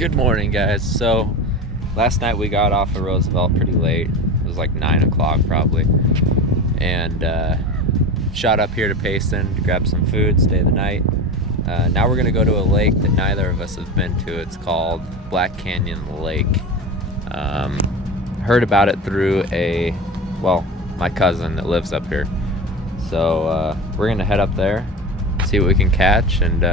Good morning, guys. So last night we got off of Roosevelt pretty late. It was like 9 o'clock probably, and shot up here to Payson to grab some food, stay the night. Now we're gonna go to a lake that neither of us have been to. It's called Black Canyon Lake. Heard about it through my cousin that lives up here. So we're gonna head up there, see what we can catch, and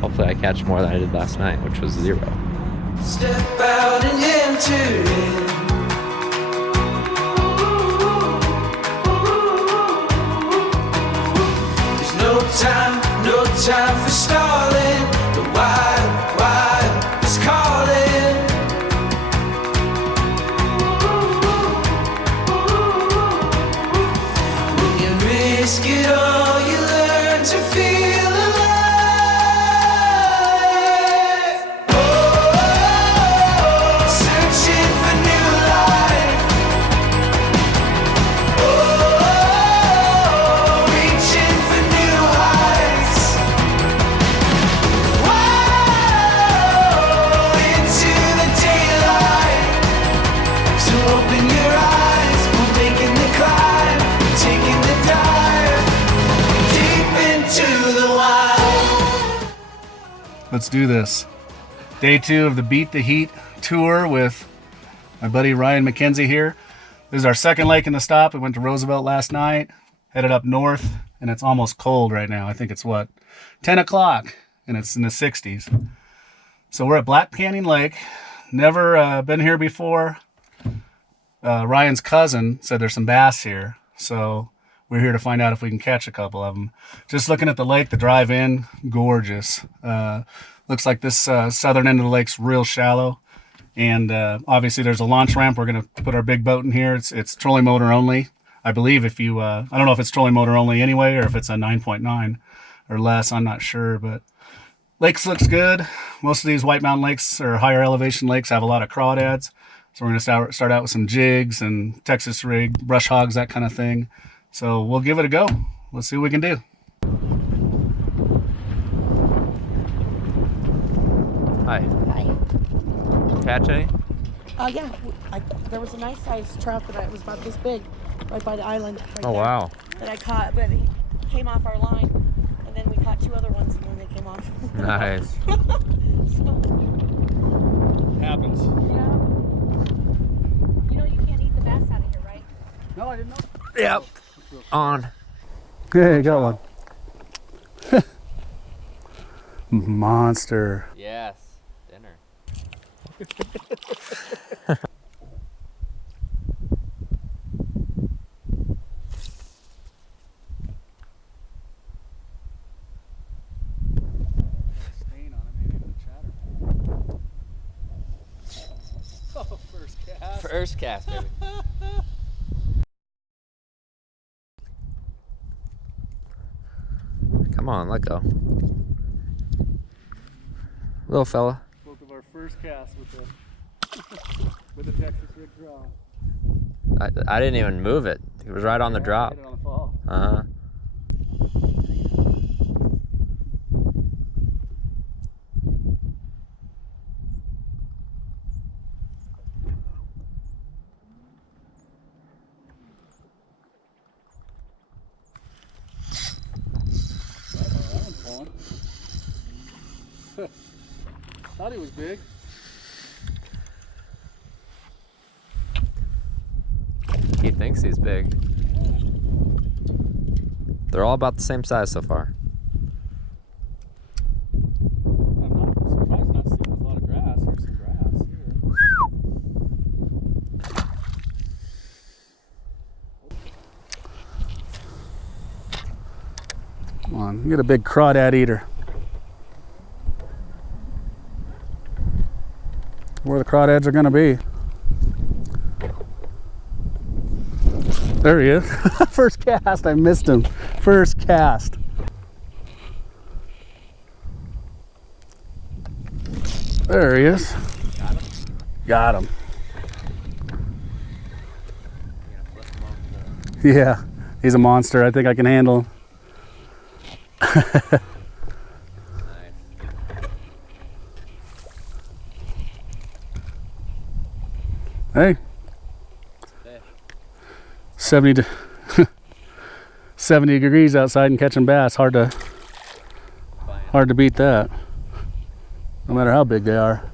hopefully I catch more than I did last night, which was 0. Step out and enter in. There's no time for stalling. The wild is calling. When you risk it all, you learn to feel alive. Searching for new life. Reaching for new heights. Into the daylight. So open your eyes. We're making the climb, taking the dive deep into the wild. Let's do this. Day 2 of the Beat the Heat tour with my buddy Ryan McKenzie here. This is our second lake in the stop. We went to Roosevelt last night, headed up north, and it's almost cold right now. I think it's 10 o'clock, and it's in the 60s. So we're at Black Canyon Lake. Never been here before. Ryan's cousin said there's some bass here, so we're here to find out if we can catch a couple of them. Just looking at the lake, the drive in, gorgeous. Looks like this southern end of the lake's real shallow. And obviously there's a launch ramp. We're going to put our big boat in here. It's trolling motor only. I believe if you, I don't know if it's trolling motor only anyway, or if it's a 9.9 or less, I'm not sure. But lakes looks good. Most of these White Mountain lakes or higher elevation lakes have a lot of crawdads. So we're going to start out with some jigs and Texas rig, brush hogs, that kind of thing. So we'll give it a go. Let's see what we can do. Hi. Hi. Catch any? Yeah, there was a nice sized trout that was about this big right by the island. Right Oh, there, wow. That I caught, but he came off our line, and then we caught 2 other ones, and then they came off. Nice. Happens. Yeah. You know you can't eat the bass out of here, right? No, I didn't know. Yep. On. Hey, got one. Monster. Yes. Dinner. Stain on it, maybe even a chatter. Oh, first cast. First cast, baby. Come on, let go. Little fella. Both of our first cast with the Texas rig draw. I didn't even move it. It was right on the drop. Hit it on the fall. Uh-huh. That one's falling. Thought he was big. He thinks he's big. They're all about the same size so far. I'm not surprised not seeing a lot of grass. There's some grass here. Come on, you get a big crawdad eater. Where the crawdads are gonna be. There he is. First cast, I missed him. First cast. There he is. Got him. Yeah, he's a monster. I think I can handle him. Hey, Fish. 70 to 70 degrees outside and catching bass. Hard to beat that. No matter how big they are.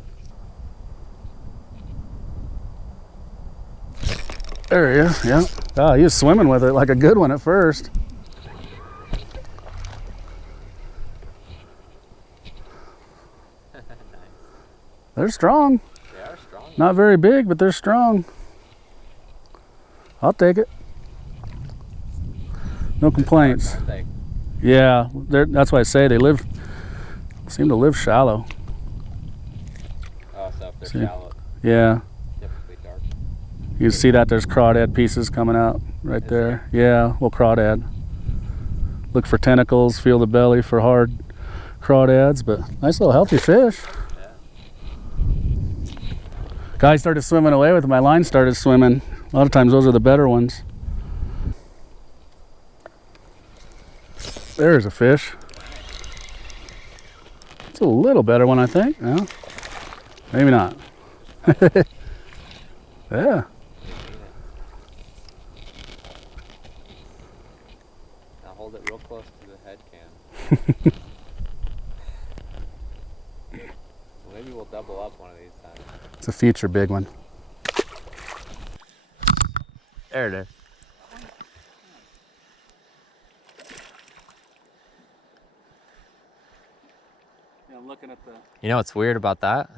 There he is. Yeah. Oh, he was swimming with it like a good one at first. They're strong. They are strong. Not very big, but they're strong. I'll take it. No complaints. Yeah, that's why I say they seem to live shallow. Oh, so if they're See? shallow, Yeah, typically dark. you can see that there's crawdad pieces coming out right Is there. Yeah, well, crawdad. Look for tentacles, feel the belly for hard crawdads, but nice little healthy fish. Yeah. Guy started swimming away with it. My line started swimming. A lot of times those are the better ones. There's a fish. It's a little better one, I think. No? Maybe not. Yeah. Now hold it real close to the head cam. Maybe we'll double up one of these times. It's a future big one. There it is. Yeah, I'm looking at the... You know what's weird about that?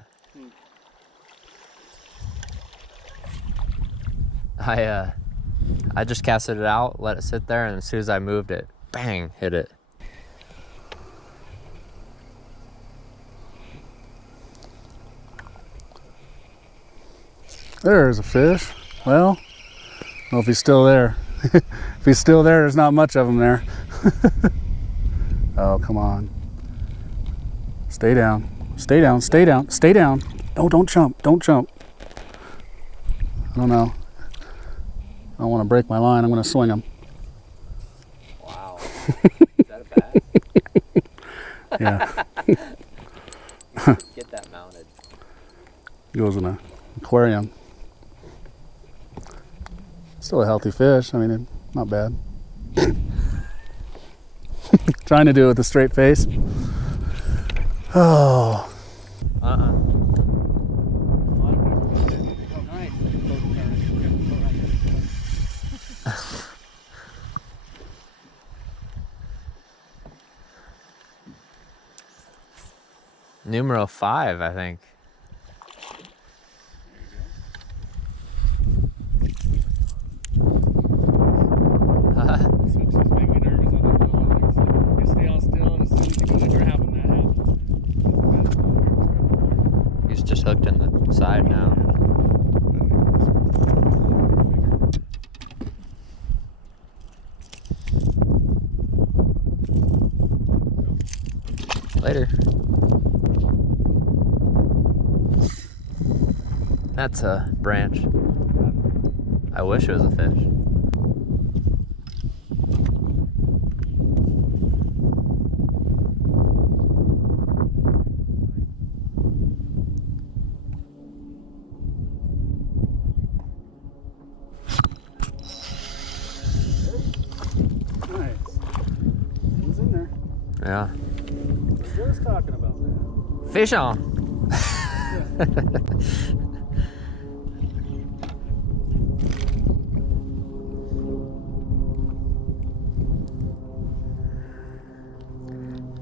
I just casted it out, let it sit there, and as soon as I moved it, bang, hit it. There's a fish. Well, I don't know if he's still there. If he's still there, there's not much of him there. Oh, come on. Stay down. Stay down. Stay down. Stay down. No, don't jump. Don't jump. I don't know. I don't want to break my line. I'm going to swing him. Wow. Is that a bass? Yeah. Get that mounted. He goes in an aquarium. Still a healthy fish. I mean, not bad. Trying to do it with a straight face. Oh. Numero 5, I think. He's just hooked in the side now. Later. That's a branch. I wish it was a fish. Nice. Who's in there? Yeah. Just talking about that. Fish on.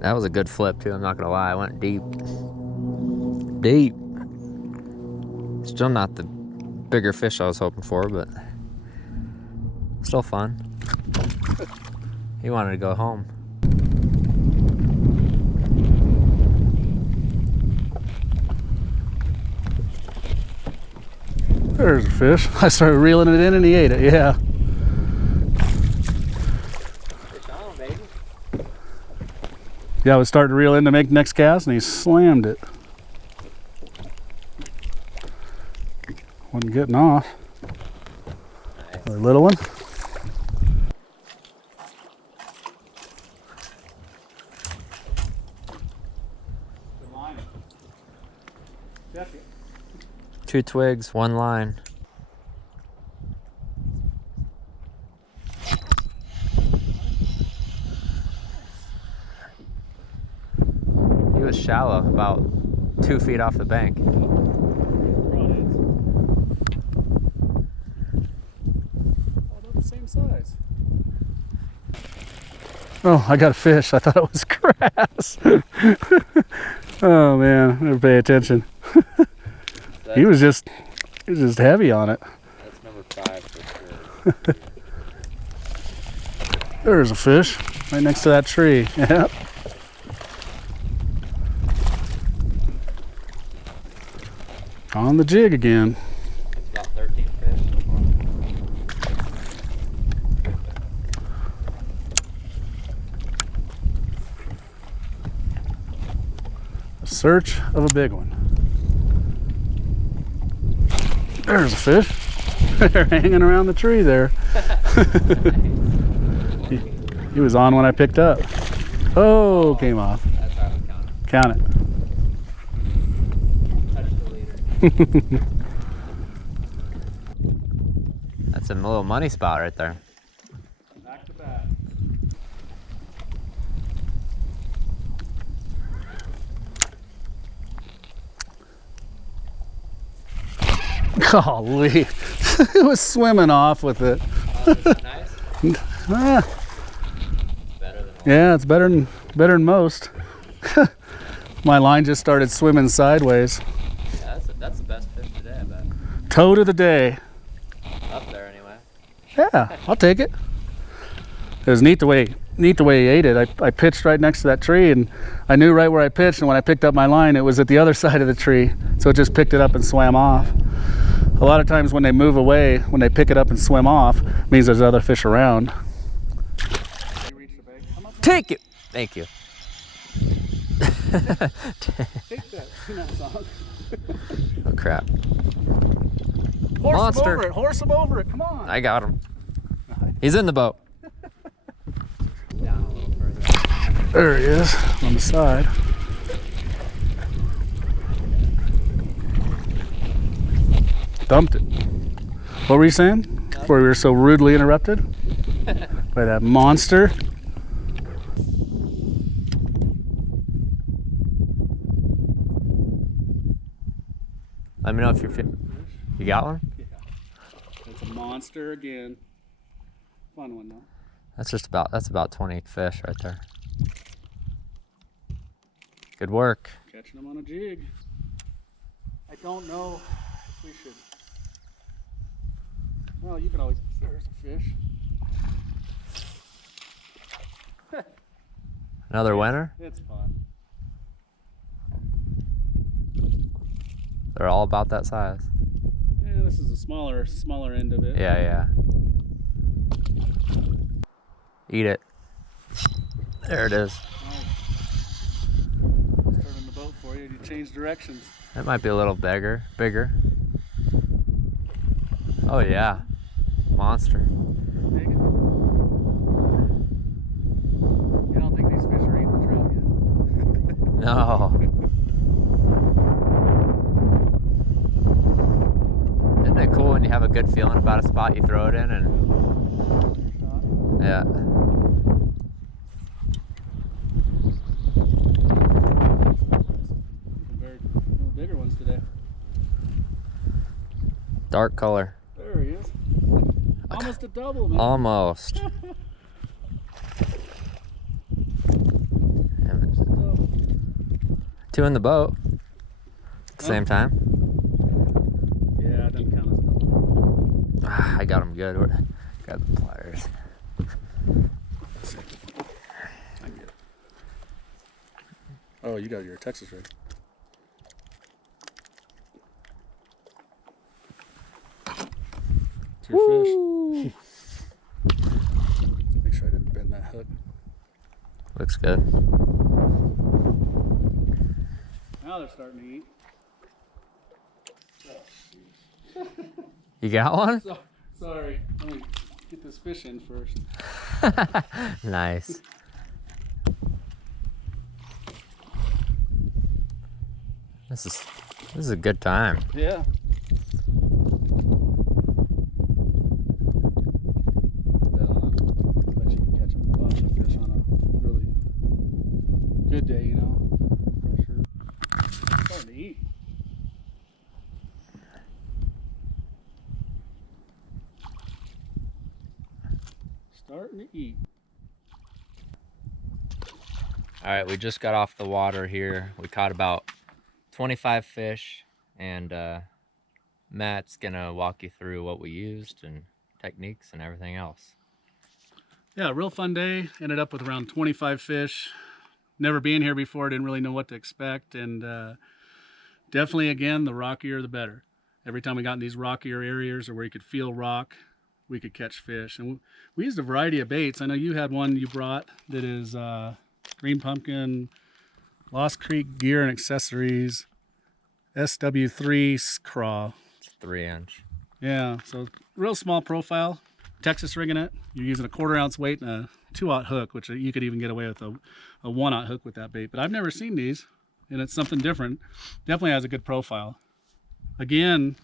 That was a good flip too, I'm not gonna lie. I went deep. Deep. Still not the bigger fish I was hoping for, but still fun. He wanted to go home. There's a fish. I started reeling it in and he ate it, yeah. Fish on, baby. Yeah, I was starting to reel in to make the next cast and he slammed it. Wasn't getting off. Nice. A little one. Two twigs, one line. shallow, about 2 feet off the bank. Crawdads. All about the same size. Oh, I got a fish. I thought it was grass. Oh man, I better pay attention. He was just heavy on it. That's number 5 for sure. There's a fish right next to that tree. Yep. On the jig again. About 13 fish so far. Search of a big one. There's a fish. They're hanging around the tree there. he was on when I picked up. Oh, came off. That's how we count it. Count it. Touch the leader. That's a little money spot right there. Back to back. Golly, it was swimming off with it. Nice. Ah, Better than yeah, it's better than most. My line just started swimming sideways. yeah, that's the best fish today, I bet. Toad of the day. Up there anyway. Yeah, I'll take it. It was neat the way he ate it. I pitched right next to that tree, and I knew right where I pitched, and when I picked up my line, it was at the other side of the tree, so it just picked it up and swam off. A lot of times when they move away, when they pick it up and swim off, it means there's other fish around. Take it! Thank you. Take that song. Oh crap. Horse Monster. him over it, horse him over it, come on. I got him. He's in the boat. Down a little further. There he is, on the side. Dumped it. What were you saying? Before we were so rudely interrupted? By that monster? Let me know if you're fit. You got one? Yeah. It's a monster again. Fun one though. That's about 20 fish right there. Good work. Catching them on a jig. I don't know if we should. Well, you can always. There's a fish. Another winner? It's fun. They're all about that size. Yeah, this is a smaller end of it. Yeah, yeah. Eat it. There it is. Turning the boat for you. You change directions. That might be a little bigger. Oh yeah. Monster. Take it. You don't think these fish are eating the trout yet? No. Isn't it cool when you have a good feeling about a spot you throw it in and yeah. Compared to little bigger ones today. Dark color. There he is. Almost a double, man. Almost. Almost a double. 2 in the boat. At the same time. Yeah, it doesn't count as a double. Ah, I got him good. Got the pliers. I get it. Oh, you got your Texas rig. It's your fish. Make sure I didn't bend that hook. Looks good. Now they're starting to eat. You got one? Sorry, let me get this fish in first. Nice. This is a good time. Yeah. Bet you can catch a bunch of fish on a really good day, you know. Pressure. starting to eat. Starting to eat. All right, we just got off the water here. We caught about 25 fish, and Matt's gonna walk you through what we used and techniques and everything else. Yeah, real fun day. Ended up with around 25 fish. Never been here before, didn't really know what to expect, and definitely, again, the rockier the better. Every time we got in these rockier areas or where you could feel rock, we could catch fish. And we used a variety of baits. I know you had one you brought that is Green Pumpkin, Lost Creek Gear and Accessories, SW3 craw. It's 3-inch. Yeah, so real small profile. Texas rigging it. You're using a 1/4 ounce weight and a 2/0 hook, which you could even get away with a 1/0 hook with that bait. But I've never seen these, and it's something different. Definitely has a good profile. Again,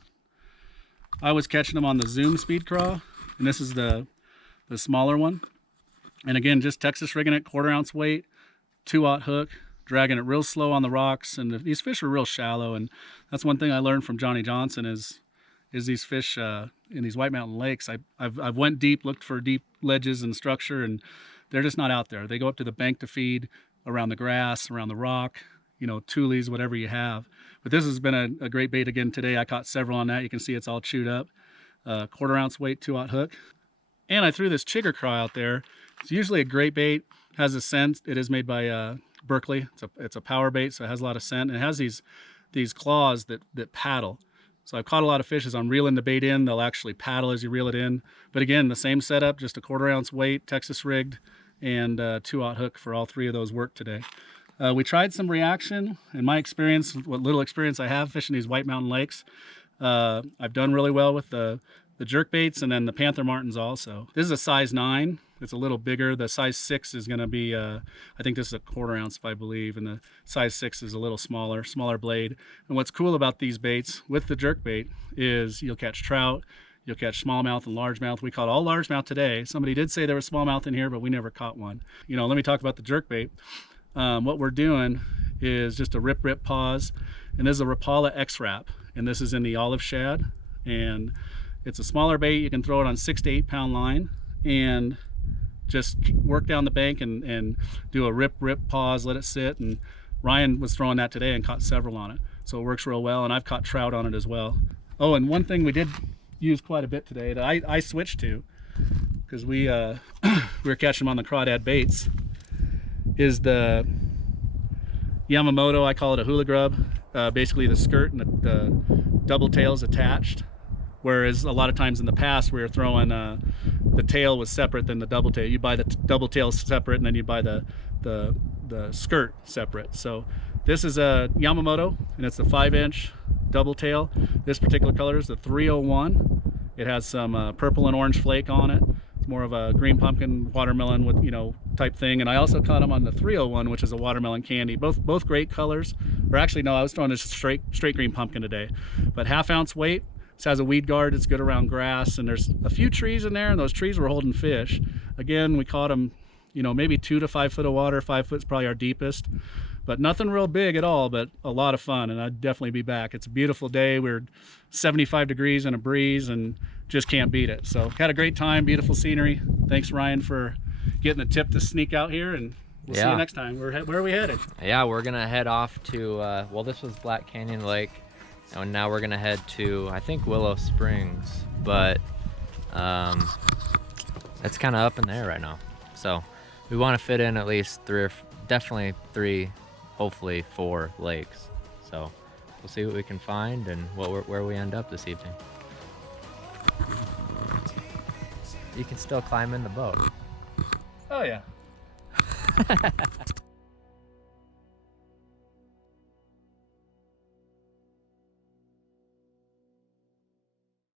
I was catching them on the Zoom Speed Craw, and this is the smaller one. And again, just Texas rigging it, 1/4 ounce weight, 2/0 hook, dragging it real slow on the rocks. And these fish are real shallow, and that's one thing I learned from Johnny Johnson is these fish in these White Mountain lakes. I've went deep, looked for deep ledges and structure, and they're just not out there. They go up to the bank to feed, around the grass, around the rock, you know, tules, whatever you have. But this has been a great bait again today. I caught several on that. You can see it's all chewed up. 1/4 ounce weight, 2/0 hook. And I threw this chigger craw out there. It's usually a great bait, has a scent. It is made by Berkeley. It's a power bait, so it has a lot of scent. And it has these claws that paddle. So I've caught a lot of fish as I'm reeling the bait in. They'll actually paddle as you reel it in. But again, the same setup, just a 1/4 ounce weight, Texas rigged, and 2/0 hook for all three of those work today. We tried some reaction. In my experience, what little experience I have fishing these White Mountain lakes, I've done really well with the jerk baits and then the Panther Martins also. This is a size 9. It's a little bigger. The size 6 is going to be, I think this is a 1/4 ounce, if I believe, and the size 6 is a little smaller blade. And what's cool about these baits with the jerk bait is you'll catch trout, you'll catch smallmouth and largemouth. We caught all largemouth today. Somebody did say there was smallmouth in here, but we never caught one. You know, let me talk about the jerk bait. What we're doing is just a rip pause, and this is a Rapala X-Rap, and this is in the olive shad, and it's a smaller bait. You can throw it on 6 to 8 pound line and just work down the bank and do a rip pause, let it sit. And Ryan was throwing that today and caught several on it, so it works real well. And I've caught trout on it as well. Oh, and one thing we did use quite a bit today that I switched to, because we were catching them on the crawdad baits, is the Yamamoto. I call it a hula grub. Basically the skirt and the double tails attached, whereas a lot of times in the past we were throwing the tail was separate than the double tail. You buy the double tail separate, and then you buy the skirt separate. So this is a Yamamoto, and it's a 5-inch double tail. This particular color is the 301. It has some purple and orange flake on it. It's more of a green pumpkin watermelon with, you know, type thing. And I also caught them on the 301, which is a watermelon candy. Both great colors. Or actually, no, I was throwing this straight green pumpkin today. But 1/2 ounce weight. This has a weed guard. It's good around grass, and there's a few trees in there, and those trees were holding fish. Again, we caught them, you know, maybe 2 to 5 foot of water. 5 foot is probably our deepest, but nothing real big at all, but a lot of fun, and I'd definitely be back. It's a beautiful day. We're 75 degrees and a breeze, and just can't beat it. So had a great time, beautiful scenery. Thanks, Ryan, for getting the tip to sneak out here, and we'll see you next time. Where are we headed? Yeah, we're gonna head off to well, this was Black Canyon Lake, and now we're gonna head to, I think, Willow Springs, but it's kind of up in the air right now. So we want to fit in at least definitely 3, hopefully 4 lakes. So we'll see what we can find and where we end up this evening. You can still climb in the boat. Oh yeah.